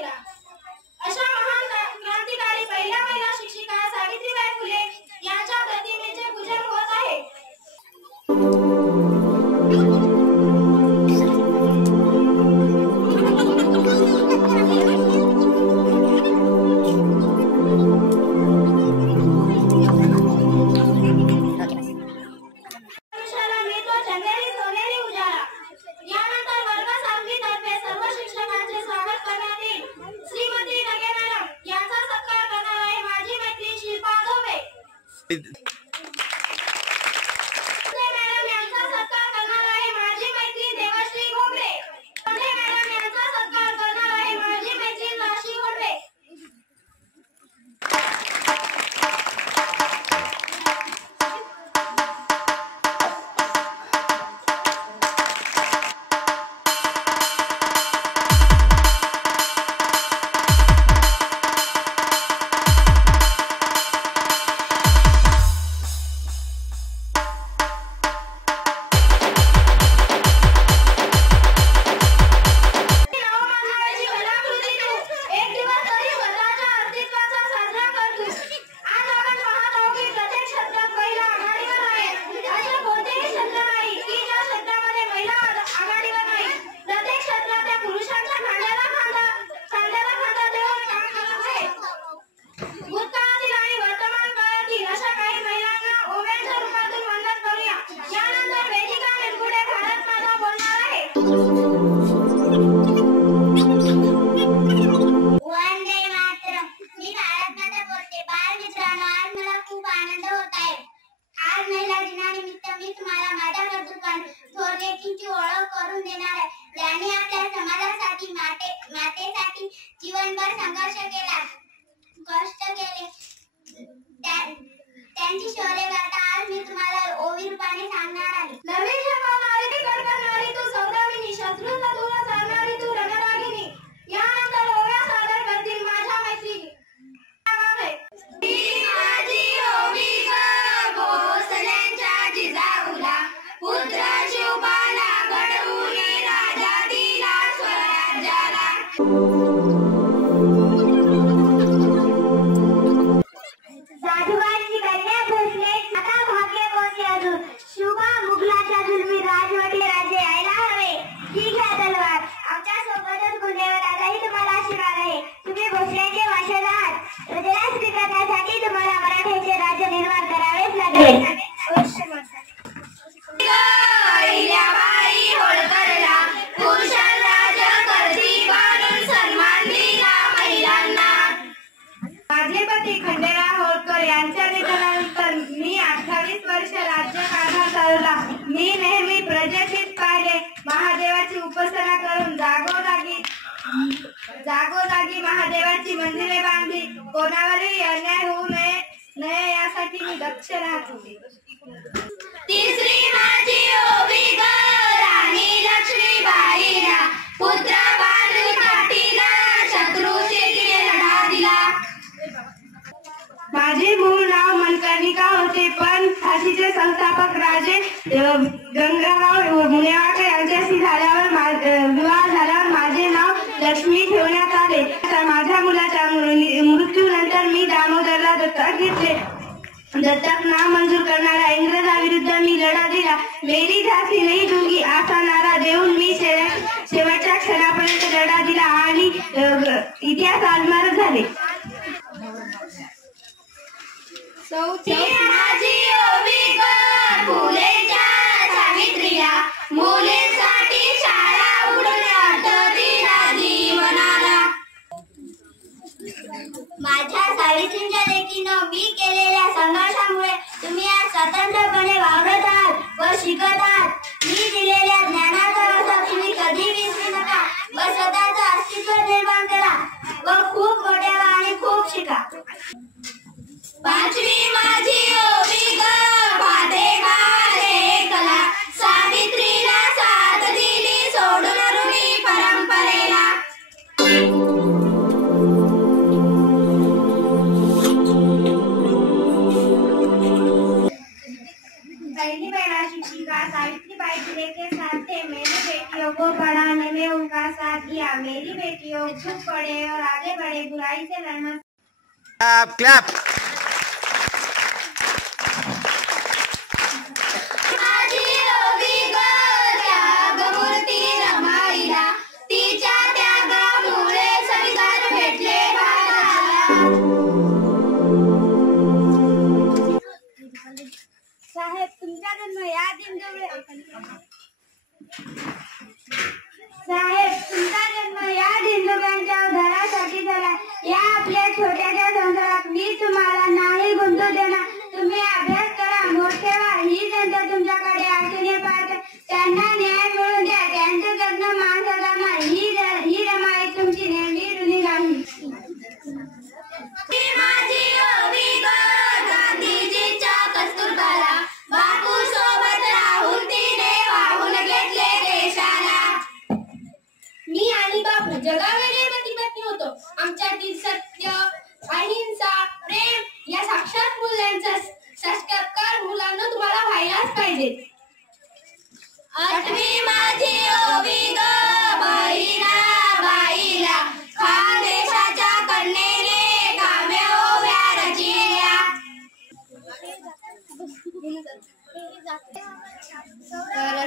केला. अशा महान क्रांतिकारी पहिल्या महिला शिक्षिका सावित्रीबाई फुले यांच्या प्रतिमेचे पूजन होत आहे. जीवनभर संघर्ष केला, कष्ट केले. त्यांची शौर्यगाथा आज मी तुम्हाला ओवी रूपाने सांगणार आहे. नवीन जन्मणारी कडकडणारी तू सौदामिनी, शत्रूंना दूर सारणारी तू रणरागिनी. यानंतर ओव्या सादर करतील माझ्या मैत्रिणी. माझी ओवी ग भोसल्यांच्या जिजाऊला, पुत्र शिवबाला घडवून राजा दिला स्वराज्याला. साधुबाईंची कन्या भोसले, आता भाग्य कोणते अजून. शुभा मुघलाच्या जुलमी राजवटी राज्य यायला हवे. ही घ्या तलवार, आमच्या सोबतच गुंडेवर आताही तुम्हाला आशीर्वाद आहे. तुम्ही भोसल्यांचे वंशज आहात. प्रजेला स्वीकारण्यासाठी तुम्हाला मराठ्याचे राज्य निर्माण करावेच लागेल. अहिल्याबाई होळकरला कुशल राज करती बांधून सन्मान दिला महिलांना. माझे पती खंडेराव होळकर यांच्या निधनानंतर मी 28 वर्ष राज्यकारभार चालवला. मी नेहमी प्रजेशीच पाहिले. महादेवाची उपासना करून जागोजागी महादेवाची मंदिरे बांधली. कोणावरही अन्याय होऊ नये यासाठी मी दक्ष राहत होते. तिसरी माझी ओवी ग राणी लक्ष्मीबाईला, पुत्र बांधून पाठीला शत्रूशी तिने लढा दिला. माझे मूळ नाव मनकर्णिका होते, पण झाशीचे संस्थापक राजे गंगाराव मुनेवाकर यांच्याशी विवाह झाल्यावर माझे नाव लक्ष्मी ठेवण्यात आले. माझ्या मुलाच्या मृत्यूनंतर मी दामोदरला दत्तक घेतले. दत्तक नाम मंजूर करणाऱ्या इंग्रजाविरुद्ध मी लढा दिला. मेरी झाशी नाही दूंगी असा नारा देऊन मी शेवटच्या क्षणापर्यंत लढा दिला आणि इतिहास आजमारच झाले. माझी ओवी ग फुलेच्या सावित्रीला, मुलींसाठी शाळा उघडण्यात दिला जीवनाला. माझ्या सावित्रीच्या लेकीनं मी केलेल्या संघर्षामुळे तुम्ही आज स्वतंत्रपणे वावरत आहात व शिकत आहात. मी दिलेल्या ज्ञानाचा रस तुम्ही कधी विसरू नका व स्वतःचं अस्तित्व निर्माण करा व खूप मोठ्या आणि खूप शिका. पाचवी माझी ओवी ग फाटे कला, सावित्रीला साथ दिली सोडून ऋणी परंपरेला. पहली महिला शिक्षिका सावित्रीबाई फुले के साथ थे. मेरी बेटियों को पढ़ाने में उनका साथ दिया. मेरी बेटियों छुप पड़े और आगे बढ़े, बुराई से लड़ना। क्लैप। साहेब तुमचा जन्म या दिनजवळ उद्धारासाठी झाला. या आपल्या छोट्याशा संसारात मी तुम्हाला नाही गुंतू देणार. तुम्ही अभ्यास करा, मोठे व्हा. ही जनता तुमच्याकडे आशेने पाहते. त्यांना न्याय मिळून द्या. त्यांचं जगणं माणसाचा नाही. ही रमाई तुमची नेहमी ऋणी राहील. मी आणि बापू जगावेगळे प्रतिपत्ती होतो. आमच्यातील सत्य, अहिंसा, प्रेम या साक्षात मूल्यांचा संस्कार मुलांना तुम्हाला व्हायलाच पाहिजे. आठवी माझी ओवी ग बहिणा बाईला, खानदेशाच्या कन्येने काम्य ओव्या रचिल्या.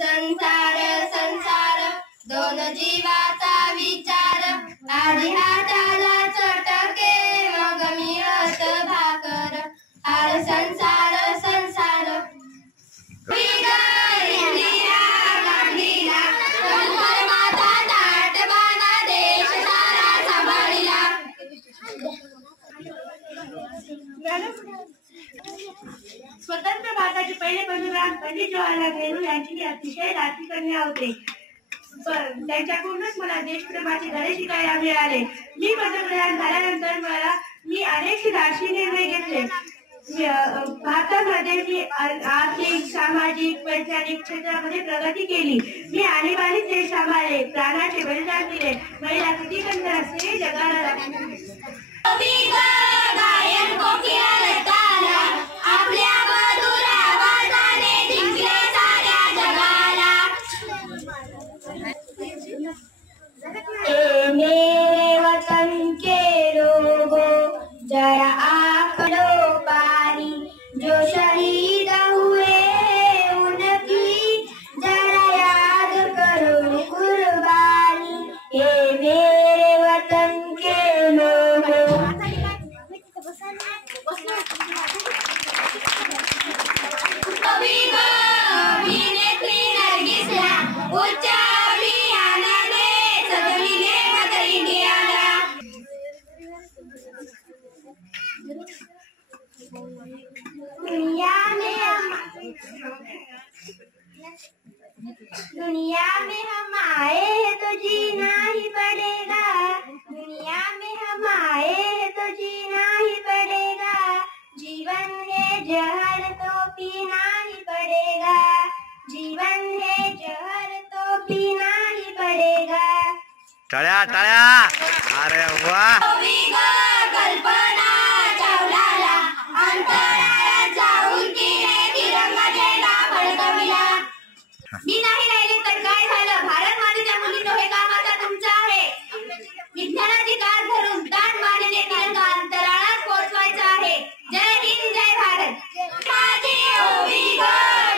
संसार संसार दोन जीवाचा विचार, आधी हाताला चटके मग मिळत भाकर. आर संसार संसार माता ताटबाना देश सारा सांभाळिला. स्वतंत्र भारताचे पहिले पंतप्रधान पंडित जवाहरलाल नेहरू यांची अतिशय लाडकी कन्या होते. त्यांच्याकडूनच मला देशप्रेमाचे धडे शिकायला मिळाले. मी पंतप्रधान झाल्यानंतर मी अनेक धाडसी निर्णय घेतले. भारतामध्ये मी आर्थिक, सामाजिक, वैज्ञानिक क्षेत्रामध्ये प्रगती केली. मी आणीबाणीत देश सांभाळले, प्राणाचे बलिदान दिले. महिला किती सुंदर असते जगाला दाखवते. गायन कोकिळा लताला, आपल्या मधुर आवाजाने जिंकले साऱ्या जगाला. मेरे वतन के लोगों जरा आंख लो पानी, जो शहीद हुए उनकी जरा याद करो कुर्बानी. ये मेरे वतन के लोगों. अभिनेत्री नर्गिसला उच्च अभियानाने सजविले मदर इंडियाला. दुनिया में हम आए हैं तो जीना ही पड़ेगा. दुनिया में हम आए हैं तो जीना ही पड़ेगा. जीवन है जहर तो पीना ही पड़ेगा. जीवन है जहर तो पीना ही पड़ेगा. टाळ्या टाळ्या. अरे वा. कल्पना चावलाला अंतराळात जाऊन तिने तिरंगा झेंडा फडकविला. मी नाही राहिले तर काय झालं? भारत मातेच्या मुलींनो, हे काम आता तुमचं आहे. विज्ञानाची कास धरून दान मानेने तिरंगा अंतराळात पोहोचवायचा आहे. जय हिंद, जय भारत. माझी ओवी ग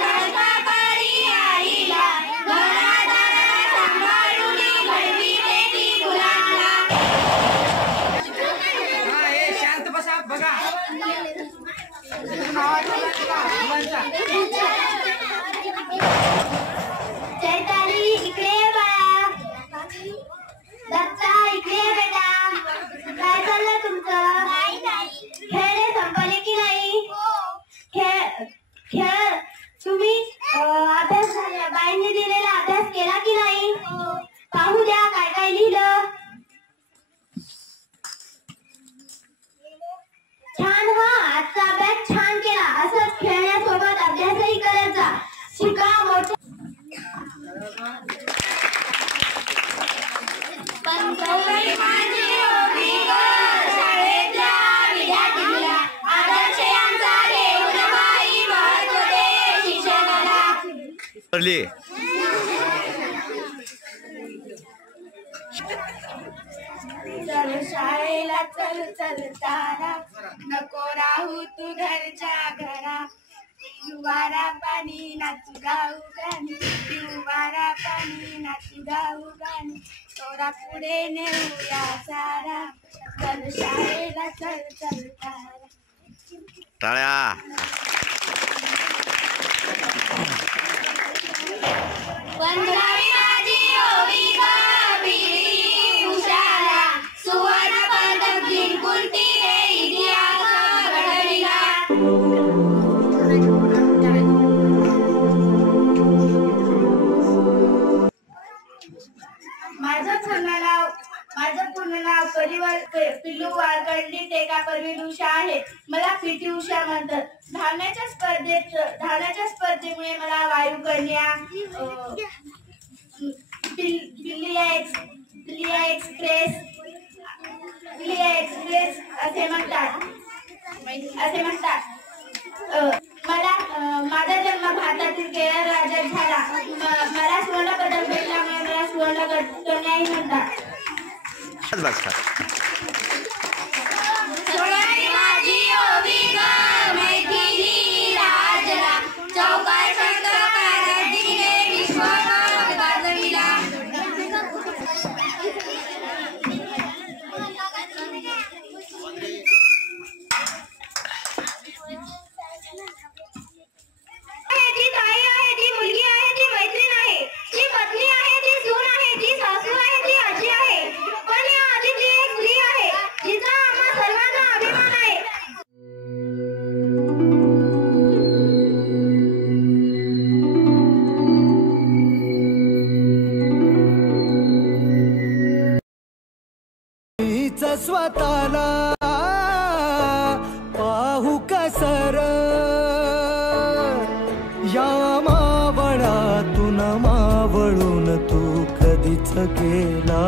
ढळकाकारी आईला, घरादाराला सांभाळून घडविले ती मुलांना. शांत बसा बघा. चैताली इकडे बाळा. दत्ता इकडे बेटा. काय चाललं तुमचं? खेळ संपले की नाही? खेळ तुम्ही अभ्यास झाला, बाईंनी दिलेला अभ्यास केला की नाही? पाहू द्या काय काय लिहिलं. छान. आजचा अभ्यास छान केला. असंच खेळण्यासोबत अभ्यासही करायचा. शिका मोठं. शाळेतल्या विद्यार्थीला आदर्श यांचा देऊन बाई महत्व दे शिक्षणाला. शाळेला चल चल तारा, नको राहू तू घरच्या घरा. वारा पाणी नाचू गाऊ गाणी, वारा पाणी नाचू गाऊ गाणी, तोरा पुढे नेऊया सारा, चल शाळेला चल चल तारा. टाळ्या. पंधरावी माझी ओवी ग उशाला, सुवर्ण पदक जिंकून तिने इतिहास घडविला. माझं पूर्ण नाव पिल्लू वाळकंडी टेका परवीन उषा आहे. मला पीटी उषा म्हणतात. धावण्याच्या स्पर्धेमुळे मला वायुकन्या, दिल्ली एक्सप्रेस असे म्हणतात. माझा जन्म भारतातील केरळ राज्यात झाला. मला सुवर्ण पदक भेटल्यामुळे मला सुवर्ण कन्याही म्हणतात. बस का. सोळावी माझी ओवी ग मैथिली राजला, चौकार संस्कार तिने विश्वनाथ गाजविला. ती ताई आहे, ती मुलगी आहे, ती मैत्रीण आहे, ती पत्नी आहे, ती सून आहे, ती सासू आहे, ती आजी आहे. पण या आजीची एक स्त्री आहे जिचा आम्हा सर्वांना अभिमान आहे. स्वतःला पाहू कसर, या मावळातून मावळून तू कधीच गेला.